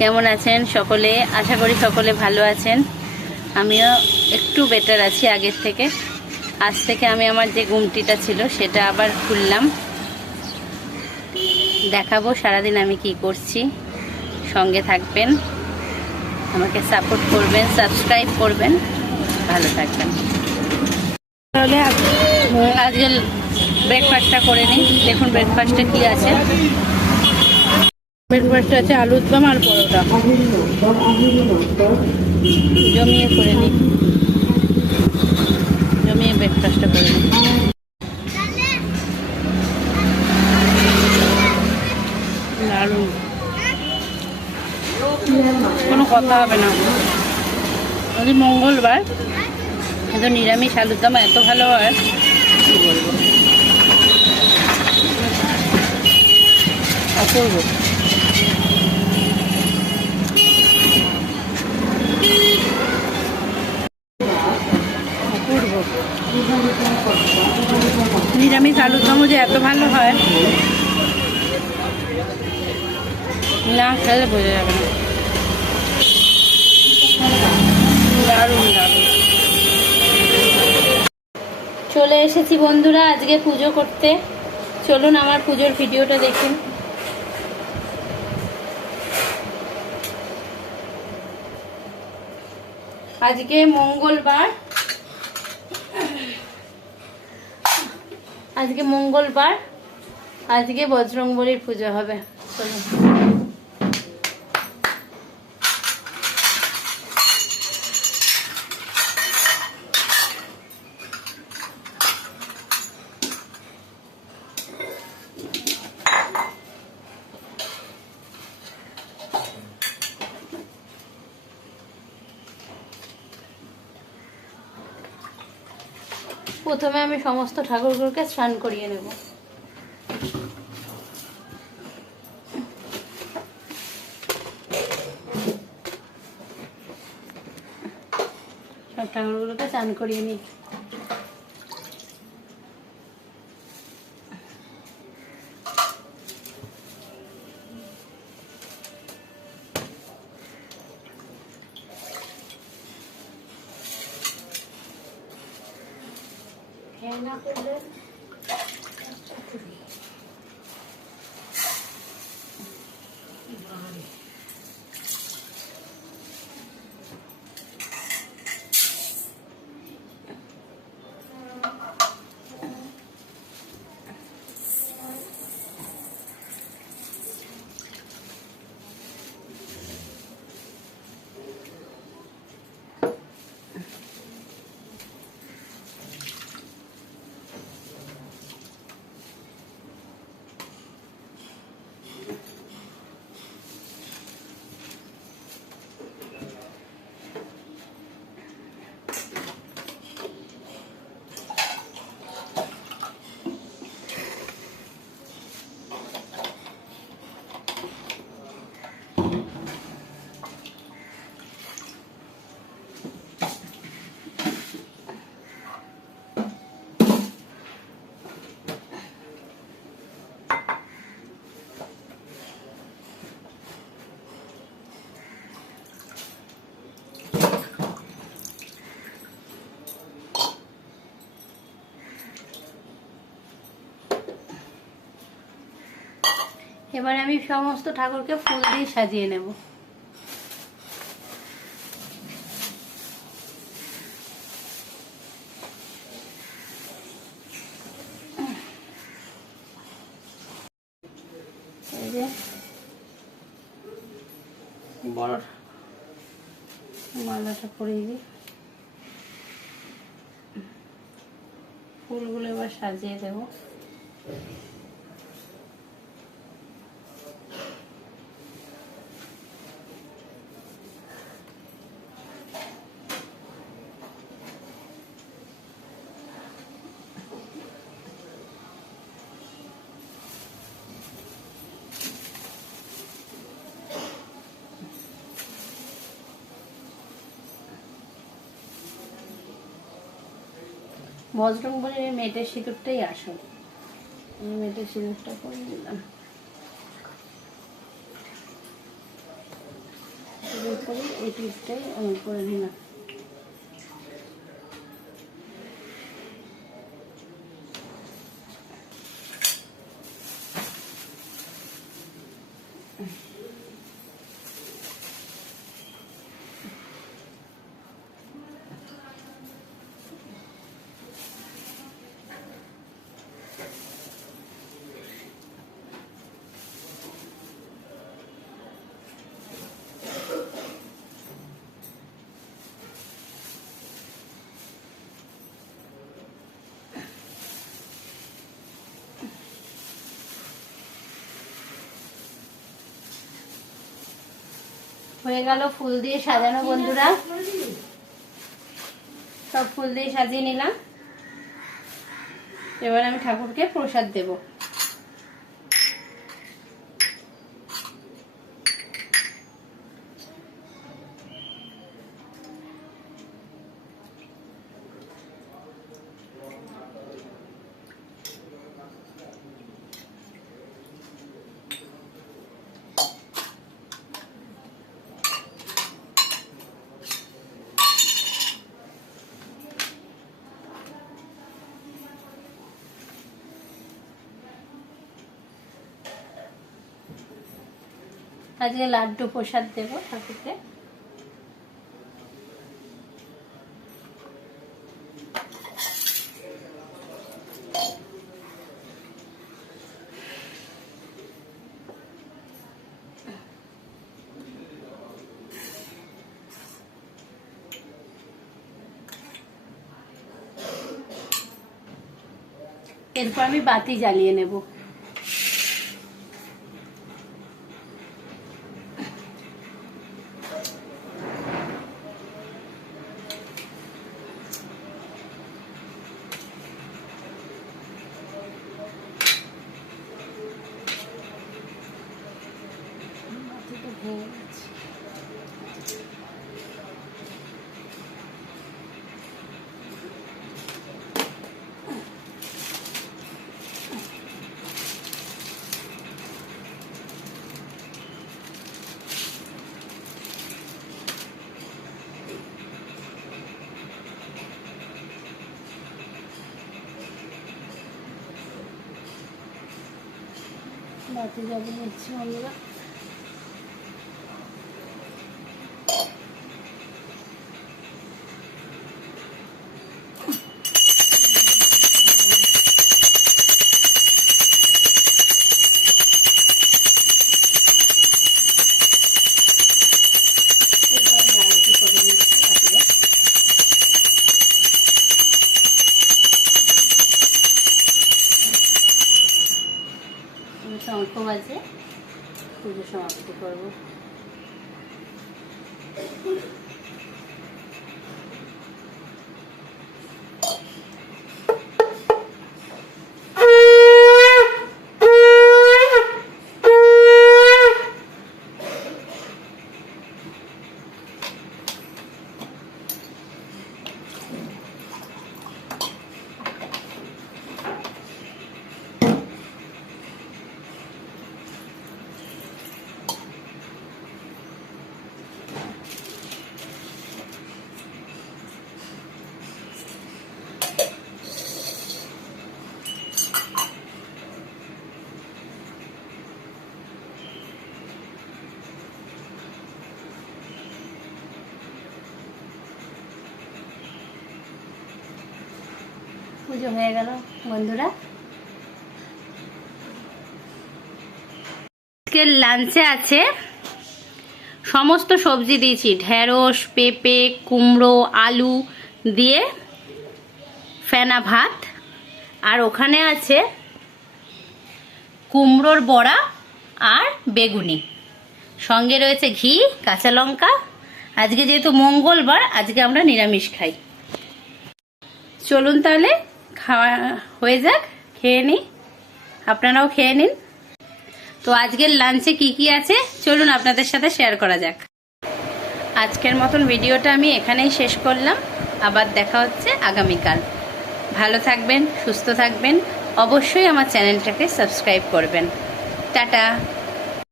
কেমন আছেন সকলে? আশা করি সকলে ভালো আছেন। আমিও একটু বেটার আছি আগের থেকে। আজ থেকে আমি আমার যে গুমটিটা ছিল সেটা আবার খুললাম, দেখাবো সারাদিন আমি কি করছি। সঙ্গে থাকবেন, আমাকে সাপোর্ট করবেন, সাবস্ক্রাইব করবেন, ভালো থাকবেন। তাহলে আজকে ব্রেকফাস্টটা করে নিই। দেখুন ব্রেকফাস্টে কি আছে। ব্রেকফাস্টে আছে আলুর দম আর পরোটা। জমিয়ে করে নিই, জমিয়ে ব্রেকফাস্টটা করে নিই। দারুণ, কোনো কথা হবে না। যদি মঙ্গলবার এত নিরামিষ আলুর দম এত ভালো হয় কি বলবো, অপূর্ব। অপূর্ব নিরামিষ আলুর দমও যে এত ভালো হয় না খেলে বোঝা যাবে না। দারুণ দারুণ। চলে এসেছি বন্ধুরা আজকে পুজো করতে। চলুন আমার পুজোর ভিডিওটা দেখুন। আজকে মঙ্গলবার, আজকে বজরংবলীর পুজো হবে। চলুন। প্রথমে আমি সমস্ত ঠাকুরগুলোকে স্নান করিয়ে নেব। সব ঠাকুরগুলোকে স্নান করিয়ে নিই। না করলে এবারে আমি সমস্ত ঠাকুরকে ফুল দিয়ে সাজিয়ে নেব। এই যে বড় মালাটা পরিয়ে দিই, ফুলগুলো এবার সাজিয়ে দেবো। বজরংবলীর মেয়েদের সিঁদুরটাই আসল। আমি মেয়েদের সিঁদুরটা করে দিলাম। করি, এই টিপসটাই আমি করে নিলাম। হয়ে গেল ফুল দিয়ে সাজানো বন্ধুরা, সব ফুল দিয়ে সাজিয়ে নিলাম। এবার আমি ঠাকুরকে প্রসাদ দেব। আজকে লাড্ডু প্রসাদ দেব ঠাকুরকে। এরপর আমি বাতি জ্বালিয়ে নেব। বাতি জ্বালিয়ে নিচ্ছি বন্ধুরা। শঙ্খ বাজে পুজো সমাপ্তি করবো। পুজো হয়ে গেল বন্ধুরা। আজকের লাঞ্চে আছে সমস্ত সবজি দিয়েছি, ঢেঁড়স, পেঁপে, কুমড়ো, আলু দিয়ে ফেনা ভাত, আর ওখানে আছে কুমড়োর বড়া আর বেগুনি, সঙ্গে রয়েছে ঘি, কাঁচা লঙ্কা। আজকে যেহেতু মঙ্গলবার, আজকে আমরা নিরামিষ খাই। চলুন তাহলে খাওয়া হয়ে যাক, খেয়ে নিই, আপনারাও খেয়ে নিন। তো আজকের লাঞ্চে কি কি আছে চলুন আপনাদের সাথে শেয়ার করা যাক। আজকের মতন ভিডিওটা আমি এখানেই শেষ করলাম। আবার দেখা হচ্ছে আগামীকাল। ভালো থাকবেন, সুস্থ থাকবেন, অবশ্যই আমার চ্যানেলটাকে সাবস্ক্রাইব করবেন। টাটা।